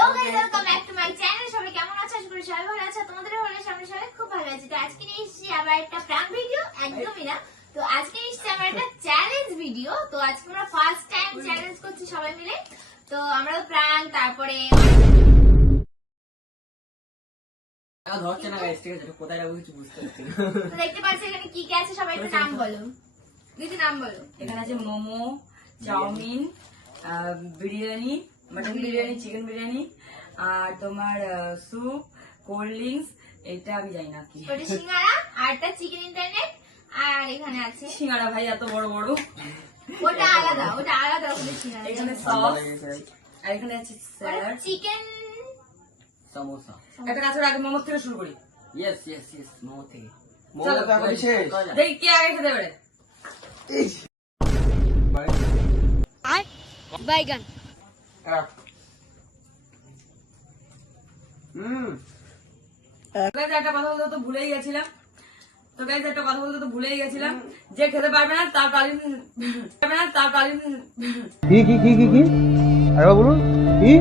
Hello guys, welcome back to my channel. সবাই কেমন আছো? আশা করি সবাই ভালো আছো। তোমাদের ভালো আছে, আমরা সবাই খুব ভালো আছি। তো আজকে নিয়ে এসেছি আবার একটা প্র্যাঙ্ক ভিডিও, একদমই না। তো আজকে নিয়ে এসেছি আমরা একটা চ্যালেঞ্জ ভিডিও। তো আজকে আমরা ফার্স্ট টাইম চ্যালেঞ্জ করছি সবাই মিলে। তো আমরা তো প্র্যাঙ্ক, তারপরে ধরছে না গাইস, ঠিক আছে? কোথায় যাবো কিছু বুঝতে পারছি না। তো দেখতে পাচ্ছি এখানে কি কি আছে, সবাই একটু নাম বলো। দিদি নাম বলো। এখানে আছে momo, chowmein, biryani, mutton biryani, chicken biryani, আর তোমার স্যুপ, কোল্ড ড্রিঙ্কস। এটা আমি জানি না কি ওটা সিঙ্গারা, আর একটা চিকেন ইন্টারনেট, আর এখানে আছে সিঙ্গারা ভাই, এত বড় বড়। ওটা আলাদা, ওটা আলাদা ওদের সিঙ্গারা। এখানে সস, আর এখানে আছে স্যালাড, চিকেন সমোসা। একটা কাছে আগে মোমো থেকে শুরু করি। ইয়েস ইয়েস ইয়েস, মোমো থেকে। চলো, দেখি কে আগে খেতে পারে। বাইগান। Guys, একটা কথা বলতে তো ভুলেই গেছিলাম। যে খেতে পারবে না তার তালিম কি আরে বলুন কি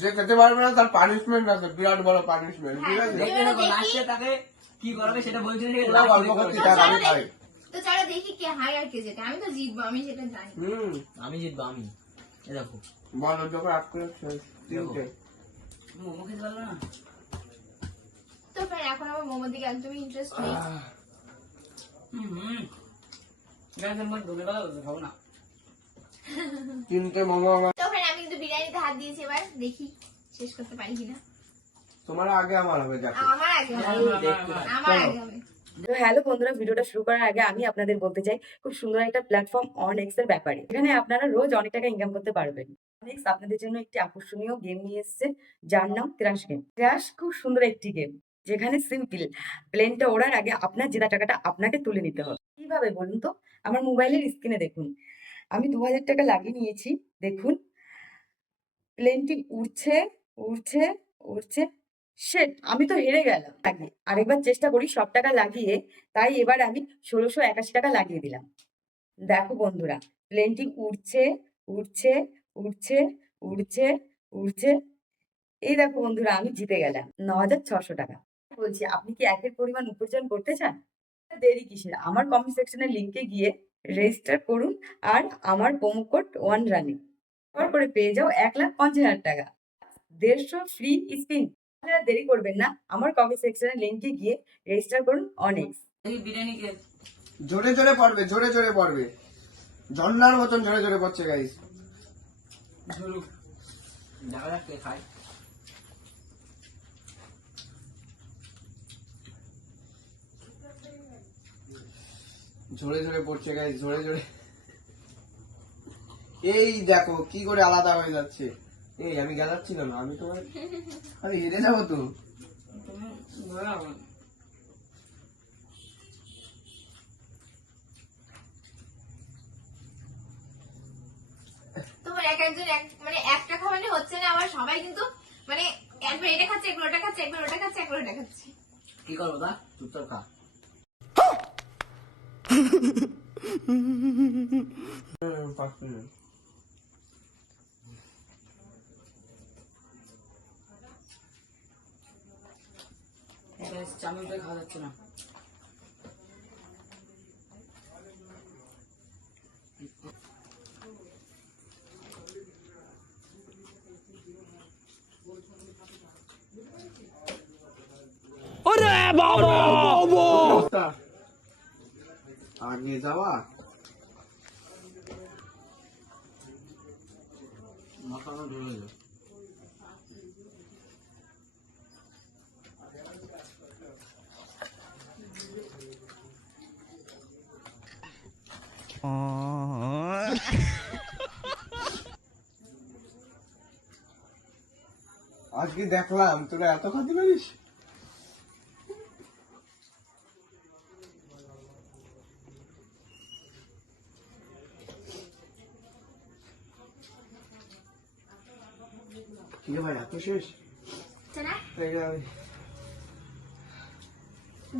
যে খেতে পারবে না তার পানিশমেন্ট আছে, বিরাট বড় পানিশমেন্ট। ঠিক আছে, দেখতে দেখো লাস্টে তাকে কি করবে সেটা বলছি না। পুরো গল্প করতে থাক, আমি খাই। তো চলো দেখি কে হাই আর কে যেটা। আমি তো জিতবো, আমি সেটা জানি। আমি জিতবো, আমি। এ দেখো, বলো যখন আট করে তিনটে মোমো খেতে পারলো না। তো ফ্রেন্ড, এখন আমার মোমোর দিকে একদমই ইন্টারেস্ট নেই। গাইস, আমি ঢুকে গেল, খাবো না। তিনটে মোমো আমার। তো ফ্রেন্ড, আমি কিন্তু বিরিয়ানিতে হাত দিয়েছি, এবার দেখি শেষ করতে পারি কিনা। তোমার আগে আমার হবে, দেখো। আমার আগে হবে, আমার আগে হবে। তো হ্যালো বন্ধুরা, ভিডিওটা শুরু করার আগে আমি আপনাদের বলতে চাই খুব সুন্দর একটা প্ল্যাটফর্ম অনেক্স এর ব্যাপারে। এখানে আপনারা রোজ অনেক টাকা ইনকাম করতে পারবেন। অনেক্স আপনাদের জন্য একটি আকর্ষণীয় গেম নিয়ে এসেছে, যার নাম ক্র্যাশ গেম। ক্র্যাশ খুব সুন্দর একটি গেম, যেখানে সিম্পল প্লেনটা ওড়ার আগে আপনার জেতা টাকাটা আপনাকে তুলে নিতে হবে। কিভাবে বলুন তো? আমার মোবাইলের স্ক্রিনে দেখুন, আমি 2000 টাকা লাগিয়ে নিয়েছি। দেখুন প্লেনটি উড়ছে উড়ছে উড়ছে। শেট, আমি তো হেরে গেলাম। আগে আরেকবার চেষ্টা করি সব টাকা লাগিয়ে। তাই এবার আমি 1681 টাকা লাগিয়ে দিলাম। দেখো বন্ধুরা, প্লেনটি উড়ছে উড়ছে উড়ছে উড়ছে উড়ছে। এই দেখো বন্ধুরা, আমি জিতে গেলাম 9600 টাকা। বলছি, আপনি কি একের পরিমাণ উপার্জন করতে চান? দেরি কিসের? আমার কমেন্ট সেকশনের লিঙ্কে গিয়ে রেজিস্টার করুন, আর আমার প্রোমো কোড ওয়ান রানিং করে পেয়ে যাও 1,50,000 টাকা, 150 ফ্রি স্পিন। আপনারা দেরি করবেন না, আমার কমেন্ট সেকশনের লিঙ্কে গিয়ে রেজিস্টার করুন অনেক্স। এই বিরিয়ানি কে জোরে জোরে পড়বে, জোরে জোরে পড়বে, ঝর্ণার মতন জোরে জোরে পড়ছে গাইস। ঝুলুক, দেখা যাক কে খায়। জোরে জোরে পড়ছে গাইস, জোরে জোরে। এই দেখো কি করে আলাদা হয়ে যাচ্ছে। এই আমি গেলাচ্ছি না, আমি তোমার আমি হেরে যাবো তো। তুমি ধরে রাখো। তোমার এক একজন মানে একটা খাওয়ালে হচ্ছে না, আবার সবাই কিন্তু মানে একবার এটা খাচ্ছে, একবার ওটা খাচ্ছে, একবার ওটা খাচ্ছে, একবার ওটা খাচ্ছে। কি করবো তা? চুপচাপ খা। 5 মিনিট। চাউমিনটা খাওয়া যাচ্ছে না। আগে যাওয়া মশলা ঢুলে যাবে। আজকে দেখলাম তোরা এত খাতে পারিস। ঠিক আছে ভাই, এত শেষ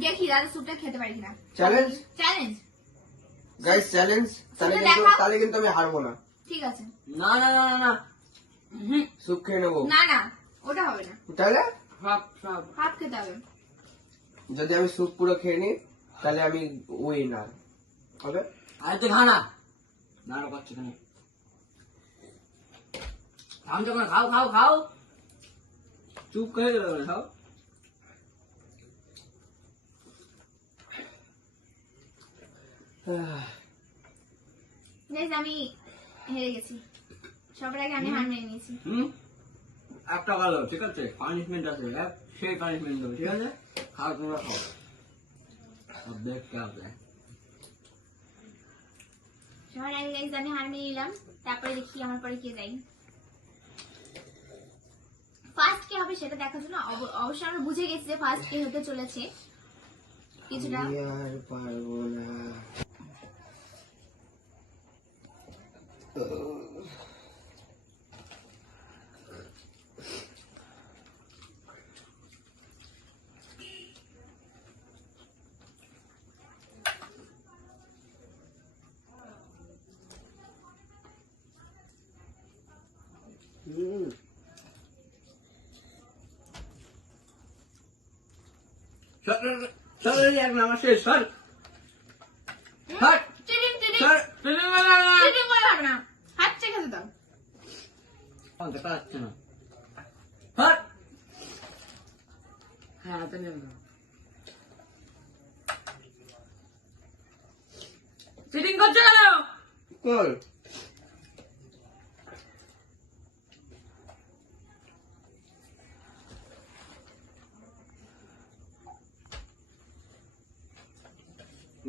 দেখি দাদা স্যুপটা খেতে পারি কিনা। Challenge challenge guys, challenge. তাহলে তাহলে কিন্তু আমি হারবো না। ঠিক আছে। না না না না না স্যুপ খেয়ে নেবো। না না, ওটা হবে না, তাহলে সব সব হাফ খেতে হবে। যদি আমি স্যুপ পুরো খেয়ে নিই তাহলে আমি উইনার হবে। আরে তুই খা না না না করছি কেন থামছো কেন খাও খাও খাও চুপ করে গেল খাও Guys, আমি হেরে গেছি, সবার আগে আমি হার মেনে নিয়েছি। একটা ভালো ঠিক আছে পানিশমেন্ট আছে সেই পানিশমেন্ট দেবো ঠিক আছে খাও তোমরা খাও अब देख क्या होता है সবার আগে guys আমি হার মেনে নিলাম, তারপরে দেখি আমার পরে কে যায়। ফার্স্ট কে হবে সেটা দেখার জন্য অবশ্যই আমরা বুঝে গেছি যে ফার্স্ট কে হতে চলেছে। কিছুটা আমি আর পারবো না। सर यार नमस्ते sir sir cheating cheating sir cheating করে হবে না, হাত চেখে দাও। দেখা যাচ্ছে না সর হ্যাঁ হাতে নিয়ে নাও। চিটিং করছো কেন? কর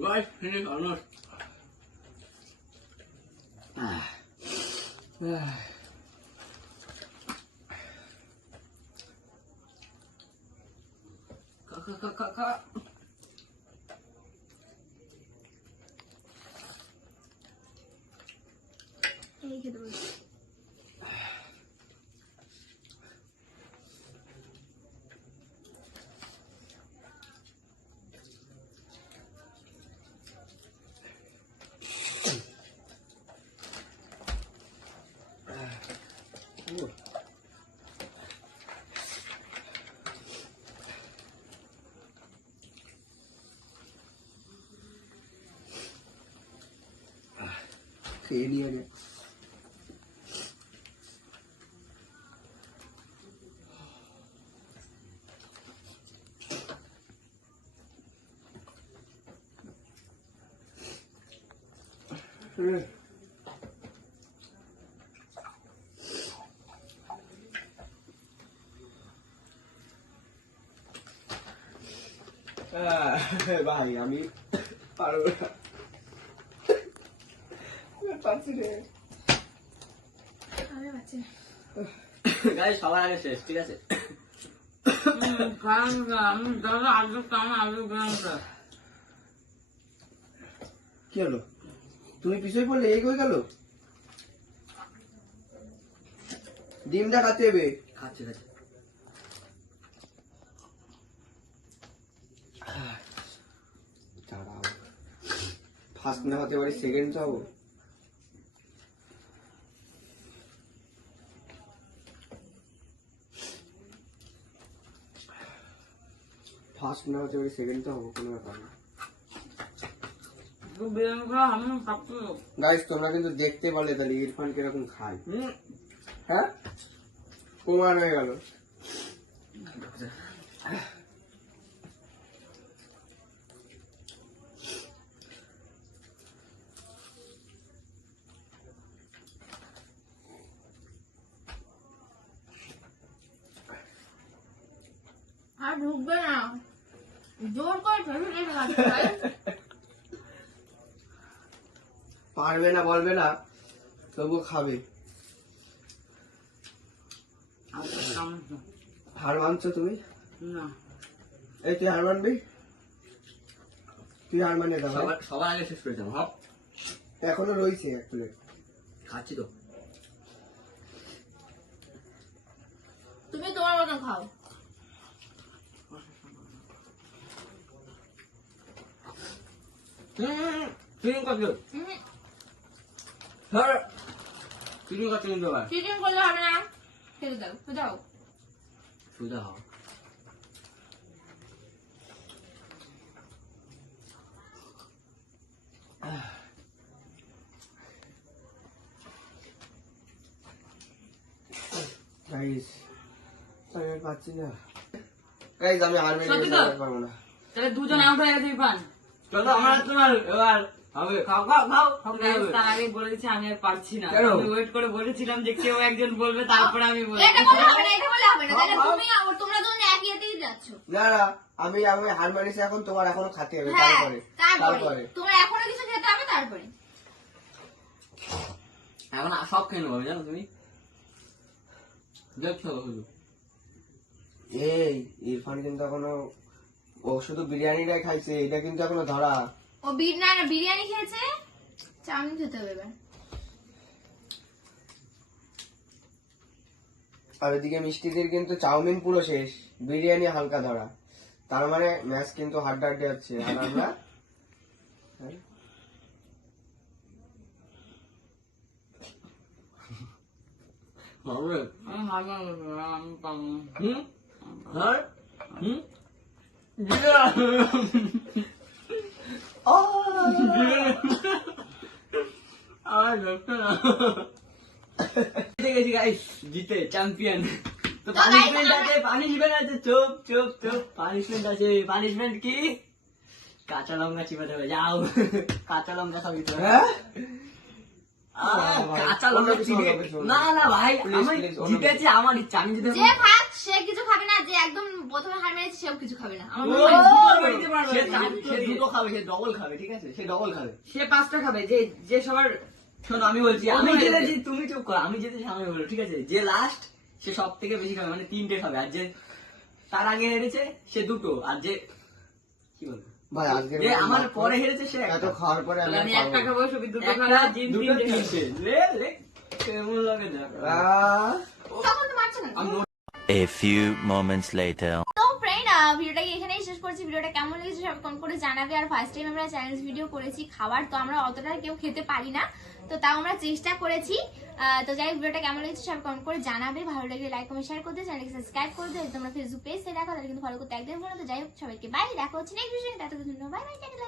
guys finish almost ka এই খেতে বলছি। খেয়ে নিয়ে নে। ভাই আমি পারবো না, পারছি রে। আমি পাচ্ছি না। guys সবার আগে শেষ ঠিক আছে আমি দাদা আলু কামা আলু বানাতে কি হলো, তুমি পিছনে পড়লে এই হয়ে গেল। ডিমটা খাতে হবে। খাচ্ছি খাচ্ছি দাঁড়াও, ফার্স্ট না হতে পারি সেকেন্ড তো হবো। ফার্স্ট না হতে পারি সেকেন্ড তো হবো, কোনো ব্যাপার না। তো বিরিয়ানি খাওয়া আমি খাচ্ছি। গাইস তোমরা কিন্তু দেখতে পারলে তাহলে ইরফান কিরকম খায়। হ্যাঁ প্রমাণ হয়ে গেল। আর ঢুকবে না, জোর করে ঠেলে ঠেলে খাচ্ছে ভাই। পারবে না বলবে না, তবুও খাবে। হার মানছো তুমি? না এই তুই হার মানবি? তুই হার মানে দাও। সবার আগে শেষ করেছিলাম হপ এখনো রয়েছে এক প্লেট। খাচ্ছি তো তুমি তোমার মতন খাও। তুই করছো হুম, সর চিকেন করতে কিন্তু আবার চিকেন করলে হবে না, খেতে দাও দাও। সুবিধা হবে। গাইস আমি আর পাচ্ছি না গাইস, আমি আর সত্যি তো? পারবো না। তাহলে দুজন আউট হয়ে গেছে ইরফান। চলো আমার তোমার এবার হবে, খাও খাও খাও খাও Guys, তার আগে বলে দিচ্ছি আমি আর পারছি না। কেন? আমি ওয়েট করে বলেছিলাম যে কেউ একজন বলবে, তারপরে আমি বলবো। এটা বলে হবে না, এটা বলে হবে না, তাহলে তুমি আর তোমরা দুজন একই হাতেই যাচ্ছ। না না, আমি আমি হার মানিছি, এখন তোমার এখনো খাতে হবে। হ্যাঁ, তারপরে তারপরে তোমার এখনো কিছু খেতে হবে তারপরে। এখন সব খেয়ে নেবো জানো তুমি, দেখছো শুধু। এই ইরফান কিন্তু এখনো, ও শুধু বিরিয়ানিটাই খাইছে, এটা কিন্তু এখনো ধরা। ও বিরিয়ানি খেয়েছে, চাউমিন খেতে হবে এবার। আর ওদিকে মিষ্টিদের কিন্তু চাউমিন পুরো শেষ, বিরিয়ানি হালকা ধরা। তার মানে ম্যাচ কিন্তু হাড্ডাহাড্ডি হচ্ছে। আর আমরা হবে আমি হার মানবো না, আমি পারবো না। হুম আর হুম আমার দেখতে না গেছি গাইস, জিতে চ্যাম্পিয়ন। তো পানিশমেন্ট আছে, পানিশমেন্ট আছে, চুপ চুপ চুপ, পানিশমেন্ট আছে। পানিশমেন্ট কি? কাঁচা লঙ্কা চিবাতে হবে, যাও কাঁচা লঙ্কা খাবি তো। হ্যাঁ? কাঁচা লঙ্কা চিবে না না ভাই, আমি জিতেছি, আমার ইচ্ছা, আমি যদি যে খাক সে কিছু খাবে না, যে একদম প্রথমে হার মেরেছে সেও কিছু খাবে না। আমার ও, মনে হয় সে দুটো খাবে, সে ডবল খাবে, ঠিক আছে, সে ডবল খাবে। সে 5টা খাবে, যে যে সবার শোনো আমি বলছি, আমি অন্য জিতেছি, জিতেছে। তুমি চুপ করো, আমি জিতেছি আমি বলবো, ঠিক আছে। যে লাস্ট সে সব থেকে বেশি খাবে, মানে 3টে খাবে। আর যে তার আগে হেরেছে সে 2টো, আর যে কি বলবো, ভাই আজকে যে আমার পরে হেরেছে সে এত খাওয়ার পরে আমি তাহলে আর আমি পারবো 1টা না। খাবো, সবই 2টো একটা, খাবে, জিন দুটো, 3টে খাবে। 3টে। লে লে কেমন লাগে দেখ। তখন তো মারছে না। আমি A few moments later. তো ফ্রেন্ড, ভিডিওটাকে এখানেই শেষ করছি। ভিডিওটা কেমন লেগেছে সব কমেন্ট করে জানাবে। আর ফার্স্ট টাইম আমরা চ্যালেঞ্জ ভিডিও করেছি খাবার, তো আমরা অতটা কেউ খেতে পারি না, তো তাও আমরা চেষ্টা করেছি। তো যাই হোক, ভিডিওটা কেমন লেগেছে সব কমেন্ট করে জানাবে। ভালো লাগলে লাইক কমেন্ট শেয়ার করতে, চ্যানেলকে সাবস্ক্রাইব করে দিও। তোমরা ফেসবুক পেজ থেকে দেখো, তাহলে কিন্তু ফলো করতে একদম ভুলো না। তো যাই হোক, সবাইকে বাই, দেখা হচ্ছে নেক্সট ভিডিওতে। ততক্ষণ বাই বাই, টাটা।